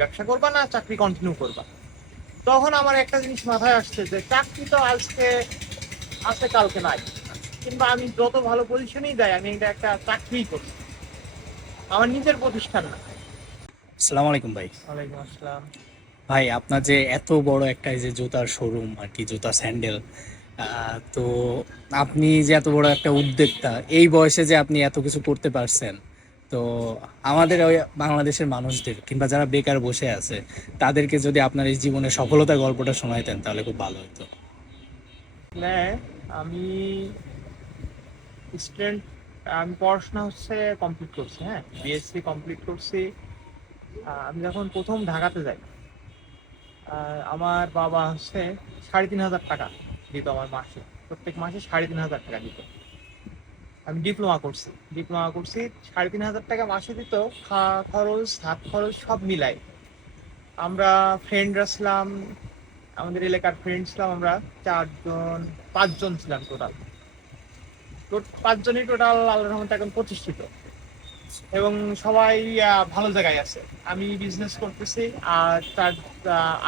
ব্যবসা করবা না চাকরি কন্টিনিউ করবা? তখন আমার একটা জিনিস মাথায় আসছে যে চাকরি তো আজকে আছে কালকে নাই। কিংবা আমি যত ভালো পজিশনেই দেয় আমি এটা একটা চাকরি করছি। আমার নিজের প্রতিষ্ঠান না। আসসালামু আলাইকুম ভাই। ওয়ালাইকুম আসসালাম। ভাই আপনার যে এত বড় একটা এই যে জুতার শোরুম আর কি জুতা স্যান্ডেল তো আপনি যে এত বড় একটা উদ্যোক্তা এই বয়সে যে আপনি এত কিছু করতে পারছেন তো আমাদের ওই বাংলাদেশের মানুষদের কিংবা যারা বেকার বসে আছে, তাদেরকে যদি আপনার এই জীবনের সফলতার গল্পটা শোনাইতেন, তাহলে খুব ভালো হতো আমি স্টুডেন্ট আমি পড়াশোনা হচ্ছে কমপ্লিট করছি হ্যাঁ? বিএসসি কমপ্লিট করছি। আমি যখন প্রথম ঢাকাতে যাই আমার বাবা হচ্ছে সাড়ে তিন হাজার টাকা দিত আমার মাসে। প্রত্যেক মাসে সাড়ে তিন হাজার টাকা দিত। আমি ডিপ্লোমা করছি। ডিপ্লোমা করছি, সাড়ে তিন হাজার টাকা মাসে দিত খাওয়া খরচ হাত খরচ সব মিলাই। আমরা ফ্রেন্ডরা ছিলাম আমাদের এলাকার ফ্রেন্ড ছিলাম আমরা চারজন, পাঁচজন ছিলাম টোটাল পাঁচজনই টোটাল আল্লাহ রহমতে এখন প্রতিষ্ঠিত। এবং সবাই ভালো জায়গায় আছে। আমি বিজনেস করতেছি, আর তার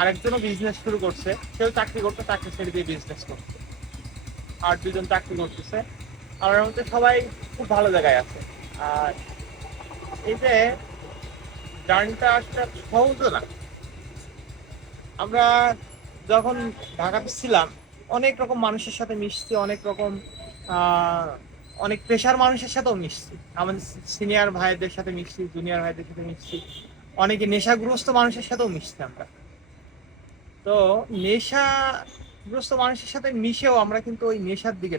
আরেকজনও বিজনেস শুরু করছে। সেও চাকরি করতে চাকরি ছেড়ে দিয়ে বিজনেস করছে। আর দুজন চাকরি করতেছে। আল্লাহর মধ্যে সবাই খুব ভালো জায়গায় আছে। আর এই যে জার্নিটা আসলে সহজ না। আমরা যখন ঢাকাতে ছিলাম, অনেক রকম মানুষের সাথে মিশছি, অনেক রকম অনেক পেশার মানুষের সাথেও মিশছি। আমাদের সিনিয়র ভাইদের সাথে মিশছি জুনিয়র ভাইদের সাথে মিশছি। অনেকে নেশাগ্রস্ত মানুষের সাথেও মিশছি আমরা। তো নেশাগ্রস্ত মানুষের সাথে মিশেও আমরা কিন্তু ওই নেশার দিকে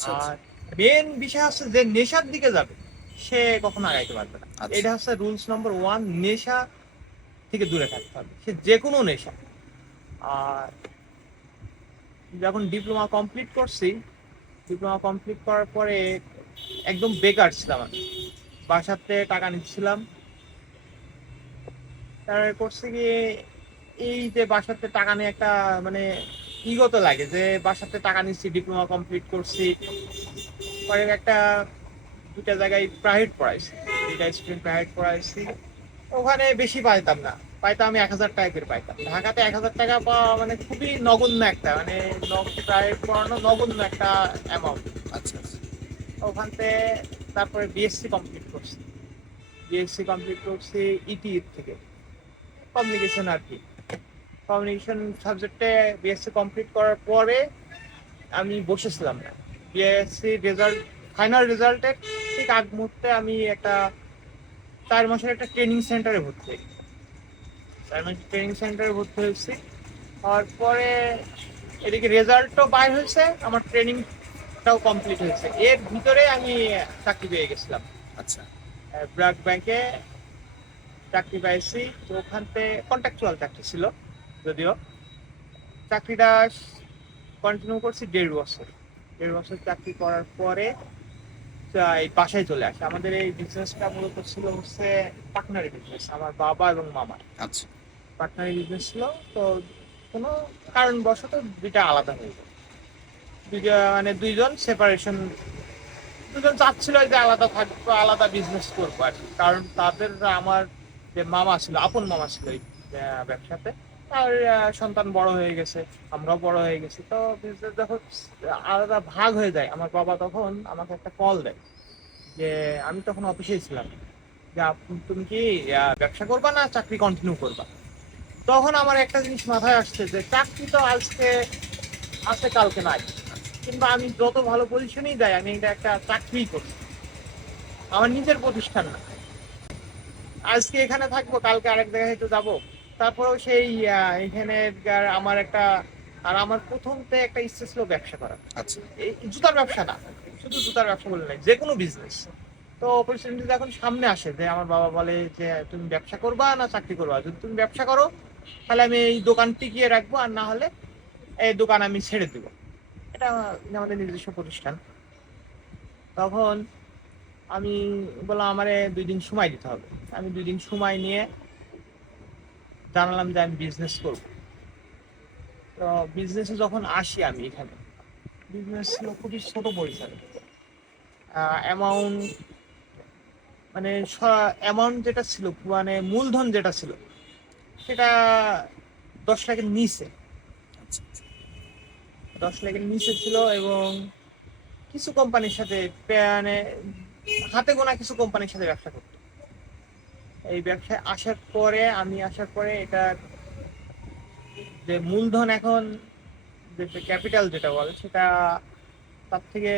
আর মেন বিষয় হচ্ছে যে নেশার দিকে যাবে সে কখনো আগাইতে পারবে না। আচ্ছা। এটা হচ্ছে রুলস নম্বর ওয়ান নেশা থেকে দূরে থাকতে হবে। সে যে কোনো নেশা। আর যখন ডিপ্লোমা কমপ্লিট করছি ডিপ্লোমা কমপ্লিট করার পরে একদম বেকার ছিলাম আমি। বাসাতে টাকা নিচ্ছিলাম। তারপরে করছি কি এই যে বাসাতে টাকা নিয়ে একটা মানে ইগো তো লাগে যে বাসাতে টাকা নিচ্ছি ডিপ্লোমা কমপ্লিট করছি। পরে একটা দুটা জায়গায় প্রাইভেট পড়াইছি। দুইটা স্টুডেন্ট প্রাইভেট পড়াইছি। ওখানে বেশি পাইতাম না। পাইতাম আমি এক হাজার টাকা করে পাইতাম। ঢাকাতে এক হাজার টাকা পাওয়া মানে খুবই নগণ্য একটা মানে প্রাইভেট পড়ানো নগণ্য একটা অ্যামাউন্ট আচ্ছা আচ্ছা। ওখান থেকে তারপরে বিএসসি কমপ্লিট করছি। বিএসসি কমপ্লিট করছি ইটি থেকে। কমিউনিকেশন আর কি। কমিউনিকেশন সাবজেক্টে বিএসসি কমপ্লিট করার পরে আমি বসেছিলাম না। বিএসসি রেজাল্ট ফাইনাল রেজাল্টে ঠিক আগ মুহূর্তে আমি একটা চার মাসের একটা ট্রেনিং সেন্টারে ভর্তি হই। চার মাসের ট্রেনিং সেন্টারে ভর্তি হয়েছি। হওয়ার পরে এদিকে রেজাল্টও বাইর হয়েছে আমার ট্রেনিংটাও কমপ্লিট হয়েছে। এর ভিতরে আমি চাকরি পেয়ে গেছিলাম। আচ্ছা। ব্রাক ব্যাংকে চাকরি পাইছি তো ওখান থেকে কন্ট্রাকচুয়াল চাকরি ছিল। যদিও চাকরিটা কন্টিনিউ করছি দেড় বছর। দেড় বছর চাকরি করার পরে এই বাসায় চলে আসে। আমাদের এই বিজনেসটা মূলত ছিল হচ্ছে পার্টনারি বিজনেস আমার বাবা এবং মামা। আচ্ছা। পার্টনারি বিজনেস ছিল তো কোনো কারণবশত দুইটা আলাদা হয়ে গেল। দুইটা মানে দুইজন সেপারেশন দুজন চাচ্ছিল যে আলাদা থাকব আলাদা বিজনেস করব আর কি। কারণ তাদের আমার যে মামা ছিল আপন মামা ছিল এই ব্যবসাতে। আর সন্তান বড় হয়ে গেছে, আমরাও বড় হয়ে গেছি। তো বিজনেস যখন আলাদা ভাগ হয়ে যায়। আমার বাবা তখন আমাকে একটা কল দেয় যে, আমি তখন অফিসে ছিলাম। যে তুমি কি ব্যবসা করবা না চাকরি কন্টিনিউ করবা? তখন আমার একটা জিনিস মাথায় আসছে যে, চাকরি তো আজকে, আছে, কালকে নাই। কিংবা আমি যত ভালো পজিশনেই যাই, আমি এটা একটা চাকরিই করছি। আমার নিজের প্রতিষ্ঠান না। আজকে এখানে থাকব, কালকে আরেক জায়গায় হয়তো যাব। তারপরেও সেই এখানে আমার একটা আর আমার প্রথমতে একটা ইচ্ছে ছিল ব্যবসা করা আচ্ছা। এই জুতার ব্যবসা না শুধু জুতার ব্যবসা বলে নাই যে কোনো বিজনেস তো অপরচুনিটি এখন সামনে আসে যে আমার বাবা বলে যে তুমি ব্যবসা করবা না চাকরি করবা? যদি তুমি ব্যবসা করো তাহলে আমি এই দোকান টিকিয়ে রাখব আর না হলে এই দোকান আমি ছেড়ে দেবো। এটা আমাদের নিজস্ব প্রতিষ্ঠান। তখন আমি বললাম আমারে দুই দিন সময় দিতে হবে। আমি দুই দিন সময় নিয়ে জানালাম যে আমি বিজনেস করব। তো বিজনেসে যখন আসি আমি এখানে বিজনেস ছিল খুবই ছোট পরিসরে। অ্যামাউন্ট মানে অ্যামাউন্ট যেটা ছিল মানে মূলধন যেটা ছিল, সেটা দশ লাখের নিচে। দশ লাখের নিচে ছিল এবং কিছু কোম্পানির সাথে মানে হাতে গোনা কিছু কোম্পানির সাথে ব্যবসা করতো এই ব্যবসায় আসার পরে আমি আসার পরে এটা যে মূলধন এখন যে ক্যাপিটাল যেটা বলে সেটা তার থেকে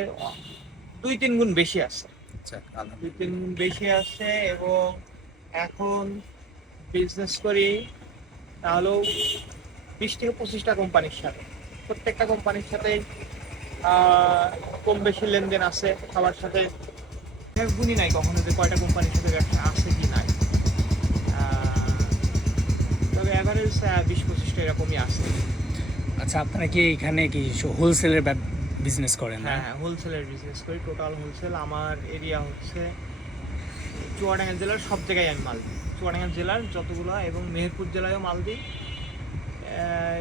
দুই তিন গুণ বেশি আছে। আচ্ছা দুই তিন গুণ বেশি আছে এবং এখন বিজনেস করি তাহলেও বিশ থেকে পঁচিশটা কোম্পানির সাথে। প্রত্যেকটা কোম্পানির সাথে কম বেশি লেনদেন আছে সবার সাথে। এক গুণই নাই কখনো যে কয়টা কোম্পানির সাথে ব্যবসা আছে কি নাই। অ্যাভারেজ বিশ পঁচিশটা এরকমই আছে। আচ্ছা আপনারা কি এখানে কি হোলসেলের বিজনেস করেন হ্যাঁ হ্যাঁ হোলসেলের বিজনেস করি। টোটাল হোলসেল আমার এরিয়া হচ্ছে চুয়াডাঙ্গা জেলার সব জায়গায় আমি মাল দিই। চুয়াডাঙ্গা জেলার যতগুলো এবং মেহেরপুর জেলায়ও মাল দিই।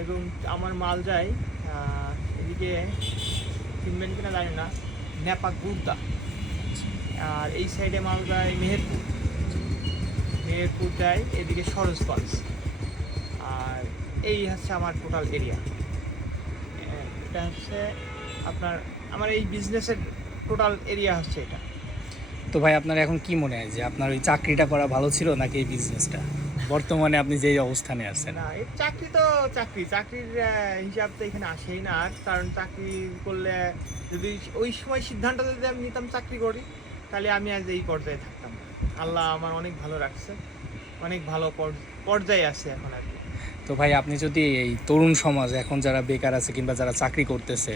এবং আমার মাল যায় এদিকে কিনবেন কিনা জানি না নেপা গুর্দা। আর এই সাইডে মাল যায় মেহেরপুর। মেহেরপুর যায় এদিকে সরোজগঞ্জ এই হচ্ছে আমার টোটাল এরিয়া এটা হচ্ছে আপনার আমার এই বিজনেসের টোটাল এরিয়া হচ্ছে এটা। তো ভাই আপনার এখন কি মনে হয় যে আপনার ওই চাকরিটা করা ভালো ছিল নাকি এই বিজনেসটা বর্তমানে আপনি যেই অবস্থানে আছেন। না এই চাকরি তো চাকরি। চাকরির হিসাব তো এখানে আসেই না। আর কারণ চাকরি করলে যদি ওই সময় সিদ্ধান্ত যদি আমি নিতাম চাকরি করি তাহলে আমি আজ এই পর্যায়ে থাকতাম। আল্লাহ আমার অনেক ভালো রাখছে। অনেক ভালো পর- পর্যায়ে আছে এখন আর কি। তো ভাই, আপনি যদি এই তরুণ সমাজ, এখন যারা বেকার আছে কিংবা যারা চাকরি করতেছে,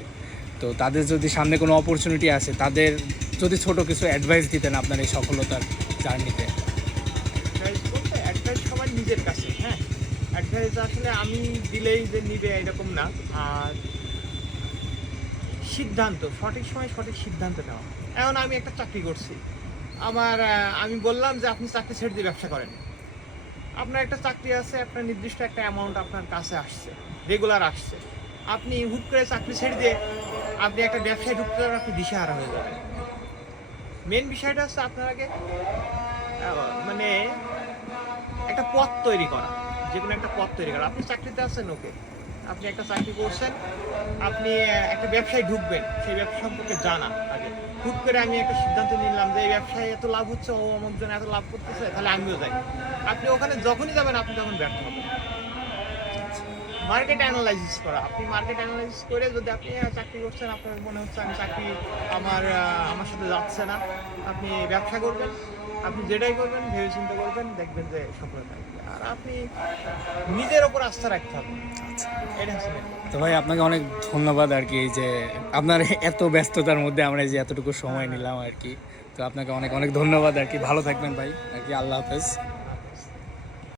তো তাদের যদি সামনে কোনো অপরচুনিটি আসে তাদের যদি ছোট কিছু অ্যাডভাইস দিতেন আপনার এই সফলতার জার্নিতে। অ্যাডভাইস সবার নিজের কাছে হ্যাঁ? অ্যাডভাইস আসলে আমি দিলেই যে নিবে এরকম না। আর সিদ্ধান্ত, সঠিক সময় সঠিক সিদ্ধান্ত নেওয়া। এখন আমি একটা চাকরি করছি। আমার আমি বললাম যে আপনি চাকরি ছেড়ে দিয়ে ব্যবসা করেন। আপনার একটা চাকরি আছে, আপনার নির্দিষ্ট একটা অ্যামাউন্ট আপনার কাছে আসছে রেগুলার আসছে। আপনি হুট করে চাকরি ছেড়ে দিয়ে আপনি একটা ব্যবসায় ঢুকতে যাবেন, আপনি দিশেহারা হয়ে যাবেন। মেন বিষয়টা হচ্ছে আপনার আগে মানে একটা পথ তৈরি করা, যে কোনো একটা পথ তৈরি করা। আপনি চাকরিতে আছেন ওকে আপনি একটা চাকরি করছেন, আপনি একটা ব্যবসায় ঢুকবেন, সেই ব্যবসা সম্পর্কে জানা আগে। হুট করে আমি একটা সিদ্ধান্ত নিলাম যে এই ব্যবসায় এত লাভ হচ্ছে, ও আমার জন্য এত লাভ করতেছে, তাহলে আমিও যাই। আপনি ওখানে যখনই যাবেন আপনি তখন ব্যর্থ হবেন। মার্কেট অ্যানালাইসিস করা। আপনি মার্কেট অ্যানালাইসিস করে যদি আপনি চাকরি করছেন আপনার মনে হচ্ছে আমি চাকরি আমার আমার সাথে যাচ্ছে না আপনি ব্যবসা করবেন আপনি যেটাই করবেন ভেবে চিন্তা করবেন দেখবেন যে সফলতা। আর আপনি নিজের ওপর আস্থা রাখতে হবে। এটা তো ভাই আপনাকে অনেক ধন্যবাদ আর কি যে আপনার এত ব্যস্ততার মধ্যে আমরা যে এতটুকু সময় নিলাম আর কি। তো আপনাকে অনেক অনেক ধন্যবাদ আর কি। ভালো থাকবেন ভাই আর কি আল্লাহ হাফেজ।